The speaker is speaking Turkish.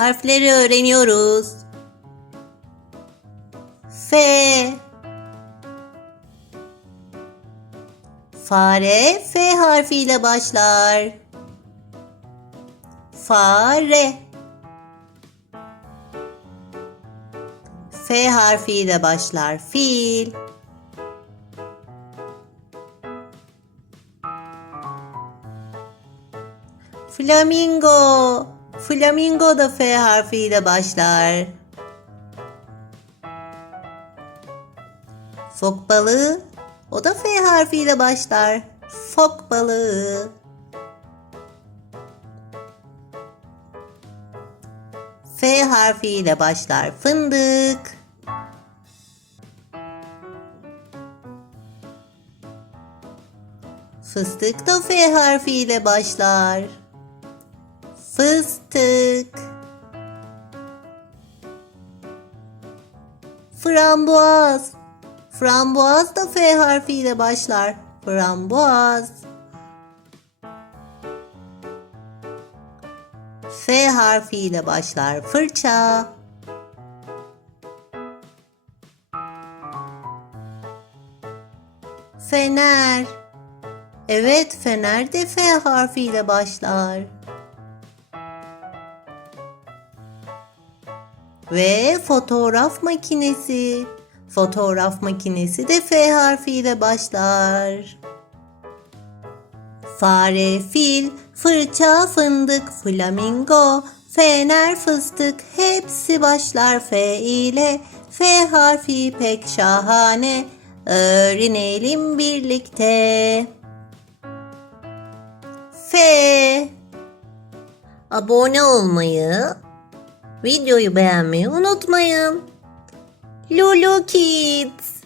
Harfleri öğreniyoruz. F Fare F harfiyle başlar. Fare F harfiyle başlar. Fil Flamingo Flamingo da F harfiyle başlar. Fok balığı o da F harfiyle başlar. Fok balığı. F harfiyle başlar. Fındık. Fıstık da F harfiyle başlar. Fıstık. Frambuaz. Frambuaz da F harfiyle başlar. Frambuaz. F harfiyle başlar. Fırça. Fener. Evet, fener de F harfiyle başlar. Ve fotoğraf makinesi. Fotoğraf makinesi de F harfiyle başlar. Fare, fil, fırça, fındık, flamingo, fener, fıstık hepsi başlar F ile. F harfi pek şahane. Öğrenelim birlikte. F. Abone olmayı, videoyu beğenmeyi unutmayın. Lulu Kids.